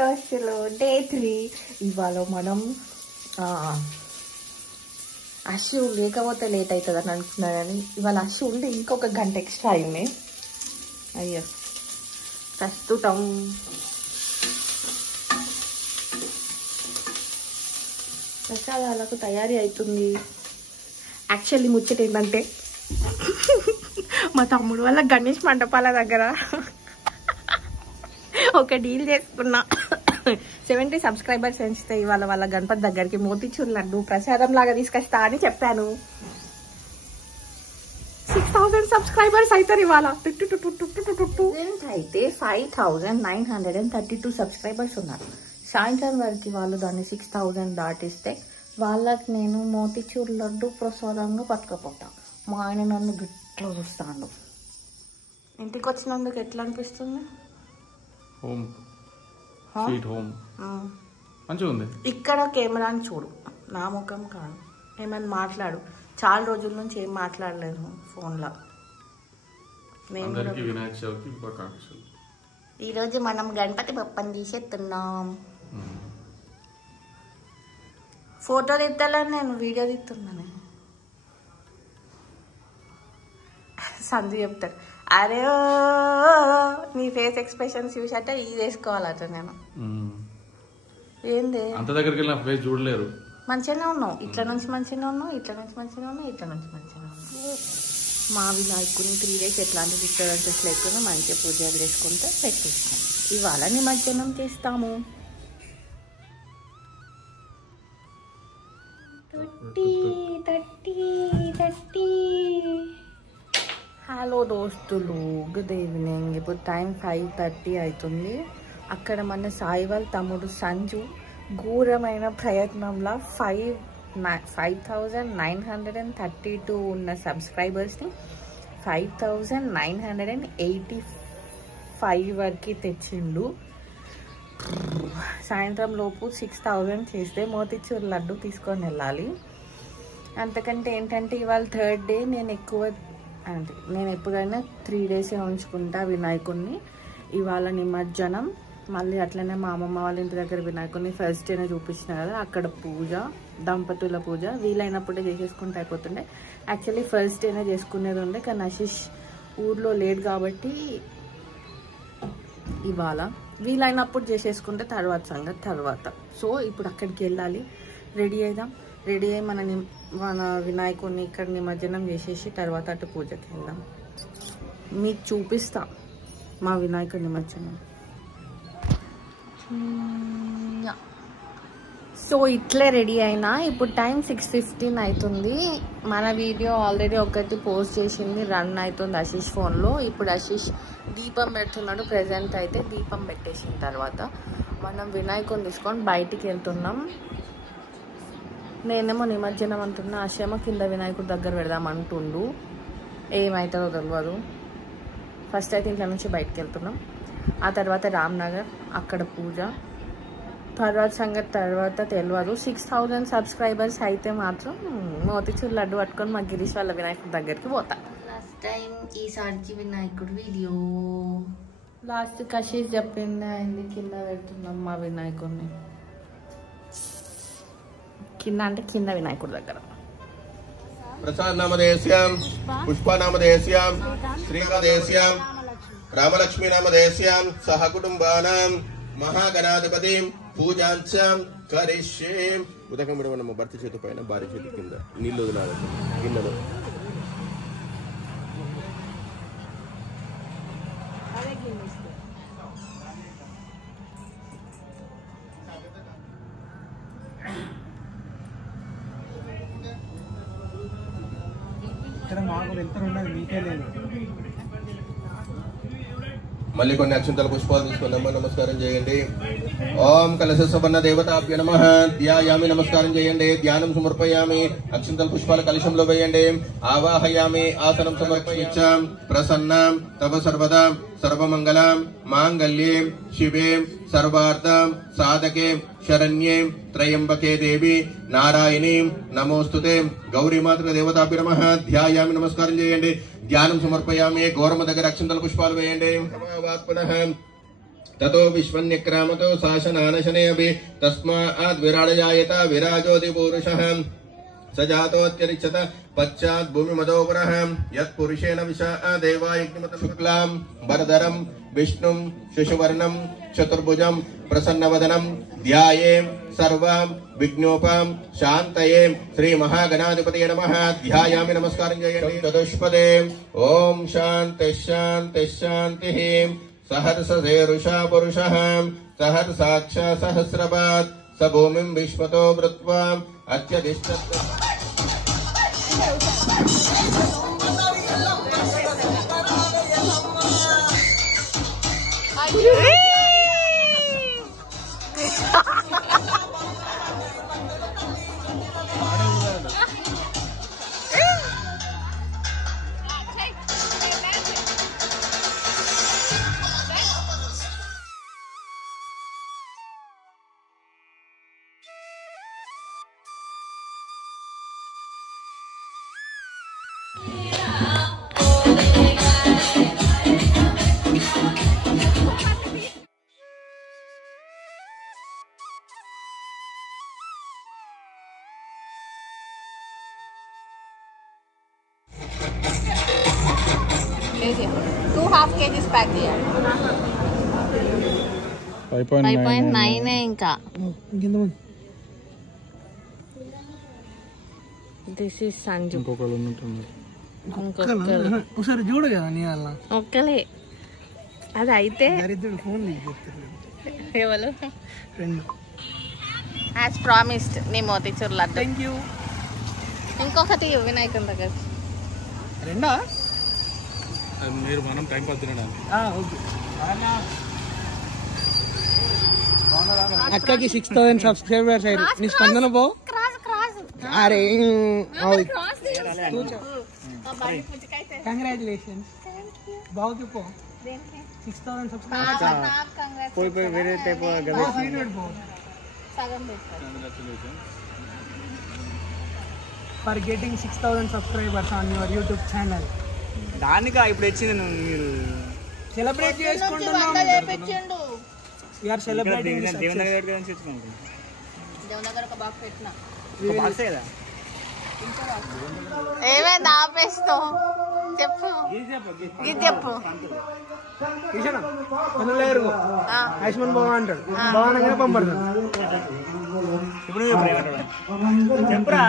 దోస్తులు డే 3. ఇవాళ మనం అషు లేకపోతే లేట్ అవుతుంది అని అనుకున్నాను కానీ ఇవాళ అషు ఉండి ఇంకొక గంట ఎక్స్ట్రా అయింది. అయ్యో ప్రస్తుతం ప్రసాదాలకు తయారీ అవుతుంది. యాక్చువల్లీ ముచ్చట ఏంటంటే మా తమ్ముడు వాళ్ళ గణేష్ మండపాల దగ్గర ఒక డీల్ చేసుకున్నా. 70 సబ్స్క్రైబర్స్ పెంచితే ఇవాళ వాళ్ళ గణపతి దగ్గరికి మోతిచూర్ లడ్డు ప్రసాదం లాగా తీసుకొస్తా అని చెప్పాను. 6000 సబ్స్క్రైబర్స్ అవుతారు ఇవాళ. అయితే 5932 సబ్స్క్రైబర్స్ ఉన్నారు. సాయంత్రం వరకు వాళ్ళు దాన్ని 6000 దాటిస్తే వాళ్ళకి నేను మోతిచూర్ లడ్డు ప్రసాదంగా పట్టుకపోతా. మా ఆయన నన్ను గిట్లో చూస్తాను. ఇంటికి వచ్చినందుకు ఎట్లా అనిపిస్తుంది? ఇక్కడ కెమెరాని చూడు, నా ముఖం కాదు. ఏమని మాట్లాడు. చాలా రోజుల నుంచి ఏం మాట్లాడలేదు ఫోన్లో. ఈరోజు మనం గణపతి బప్పని తీసేస్తున్నాం. ఫోటో తీస్తాలని నేను వీడియో తీస్తున్నాను. సంజు చెప్తాడు, అరే నీ ఫేస్ ఎక్స్ప్రెషన్స్ చూసట ఇది వేసుకోవాలట. నేను ఏంది అంత దగ్గరికి వెళ్ళిన ఫేస్ చూడలేరు. మంచిగానే ఉన్నావు, ఇట్లా నుంచి మంచిగానే ఉన్నావు, ఇట్లా నుంచి మంచిగా ఉన్నావు, ఇట్లా నుంచి మంచిగా ఉన్నావు. మా వినాయకుని 3 days ఎట్లాంటి డిస్టర్బెన్సెస్ లేకుండా మంచిగా పూజలు చేసుకుంటే పెట్టేస్తాం. ఇవాళ నిమజ్జనం చేస్తాము. హలో దోస్తులు, గుడ్ ఈవినింగ్. ఇప్పుడు టైం 5:30 అవుతుంది. అక్కడ మన సాయి వాళ్ళ తమ్ముడు సంజు ఘోరమైన ప్రయత్నంలో 5932 ఉన్న సబ్స్క్రైబర్స్ని 5985 వరకు తెచ్చిండు. సాయంత్రం లోపు 6000 చేస్తే మోతిచూర్ లడ్డు తీసుకొని వెళ్ళాలి. అంతకంటే ఏంటంటే ఇవాళ 3rd డే. నేను ఎప్పుడైనా 3 days ఉంచుకుంటా వినాయకుడిని. ఇవాళ నిమజ్జనం, మళ్ళీ అట్లనే మా అమ్మమ్మ వాళ్ళ ఇంటి దగ్గర వినాయకుడిని 1st డేనే చూపించిన కదా, అక్కడ పూజ, దంపతుల పూజ వీలైనప్పుడే చేసేసుకుంటే అయిపోతుండే. యాక్చువల్లీ 1st డేనే చేసుకునేది ఉండే, కానీ ఆశీష్ ఊర్లో లేడు కాబట్టి ఇవాళ వీలైనప్పుడు చేసేసుకుంటే తర్వాత సంగతి తర్వాత. సో ఇప్పుడు అక్కడికి వెళ్ళాలి, రెడీ అయిదాం. రెడీ అయ్యి మన వినాయకుడిని ఇక్కడ నిమజ్జనం చేసేసి తర్వాత అటు పూజకి వెళ్దాం. మీకు చూపిస్తా మా వినాయకుడి నిమజ్జనం. సో ఇట్లే రెడీ అయినా. ఇప్పుడు టైం 6:15 అవుతుంది. మన వీడియో ఆల్రెడీ ఒకటి పోస్ట్ చేసింది, రన్ అవుతుంది ఆశీష్ ఫోన్లో. ఇప్పుడు ఆశీష్ దీపం పెడుతున్నాడు. ప్రెజెంట్ అయితే దీపం పెట్టేసిన తర్వాత మనం వినాయకుడిని తీసుకొని బయటికి వెళ్తున్నాం. నేనేమో నిమజ్జనం అంటున్నా, ఆశేమో కింద వినాయకుడి దగ్గర పెడదాం అంటుండు. ఏమవుతుందో తెలియదు. ఫస్ట్ అయితే ఇంట్లో నుంచి బయటికి వెళ్తున్నాం. ఆ తర్వాత రామ్నగర్, అక్కడ పూజ, తర్వాత సంగతి తర్వాత తెలియదు. 6000 సబ్స్క్రైబర్స్ అయితే మాత్రం మోతిచూర్ లడ్డు పట్టుకొని మా గిరీష్ వాళ్ళ వినాయకుడి దగ్గరికి పోతా. లాస్ట్ టైం ఈసారికి వినాయకుడు వీడియో లాస్ట్ కషీష్ చెప్పింది అయింది. కింద పెడుతున్నాం మా వినాయకుడిని. కింద అంటే కింద వినాయకుడి దగ్గర. ప్రసాద్ నామధేయస్యాం, పుష్ప నామధేయస్యాం, శ్రీనామధేయస్యాం, రామలక్ష్మీ నామధేయస్యాం సహ కుటుంబానాం మహాగణాధిపతిం పూజాంచం కరిష్యే. ఉదకం కూడా మనము భర్త చేతి పైన భార్య చేతి కింద నీళ్ళు వదిలాలి గిన్నెలో. మళ్ళీ కొన్ని అక్షంతల పుష్పాలు తీసుకుందామా. నమస్కారం చేయండి. ఓం కలశస్వన్న దేవతాభ్య నమః. ధ్యాయామి, నమస్కారం చేయండి. ధ్యానం సమర్పయామి. అక్షంతల పుష్పాల కలశంలో వేయండి. ఆవాహయామి, ఆసనం సమర్పయించాం. ప్రసన్నం తవ సర్వదా సర్వమంగళం మాంగళ్యే శివే సర్వార్థం సాధకే శరణ్యే త్రయంబకే దేవి నారాయణీ నమోస్తుతే. గౌరీమాతృ దేవతాభ్య నమః. ధ్యాయామి, నమస్కారం చేయండి. ధ్యానం సమర్పయామి. గౌరమ్మ దగ్గర అక్షంతల పుష్పాలు వేయండి. ततो विश्वन्यक्रामतो शासनानशने अपि तस्माद् विराडजायत विराजोति पूरुषः स जातोऽत्यरिच्छत पश्चात् भूमिमदोपरः यत्पुरुषेण विशा देवायज्ञमतं शुक्लां वरदरं विष्णुं शिशुवर्णं चतुर्भुजं प्रसन्नवदनं ध्याये सर्वां विघ्नोपां शान्तये श्री महागणाधिपतये नमः। ध्यायामि नमस्कारं जयन्ति चतुष्पदे ओम शान्ति शान्ति शान्तिः सहर्षेरुषा पुरुषः सहर्षाक्ष सहस्रपात् स भूमिं विश्वतो वृत्वा अत्यधिष्ठत् टू हाफ केजीस पैक दिया 5.9 ఇంకా దిస్ ఇస్ సంజు ఇంకొకళ్ళు ఉంటుంది ఒకసారి చూడు కదా నీ అలా ఒక్కలే అది అయితే దరిద్రుడు ఫోన్ ఎవరు ఫ్రెండ్ యాజ్ ప్రామిస్డ్ నీ మోతీచూర్ లడ్డు థ్యాంక్ యూ ఇంకొకటి వినాయకుని దగ్గర రెండా మీరు మనం టైం పాస్ తినడానికి ఓకే అక్కకి 6000 సబ్స్క్రైబర్స్ అయ్యారు నీ స్పందన బో అరే కంగ్రాచులేషన్స్ బాగుకి పో 6000 సబ్స్క్రైబర్స్ పోయి పోయి వేరే type for getting 6000 subscribers on your YouTube channel దానికా ఇప్పుడు వచ్చింది మీరు సెలబ్రేట్ చేసుకుంటున్నాం వి ఆర్ సెలబ్రేటింగ్ దేవుని దగ్గర తెచ్చుకున్నాం దేవుని దగ్గర ఒక బాక్స్ పెట్టినా బాక్సే కదా ఏమైంది ఆపేస్తావు చెప్పు ఇది చెప్పు లేరు ఆయుష్మాన్ బాబా అంటాడు బాగా పంపడతాడు ఇప్పుడు చెప్పురా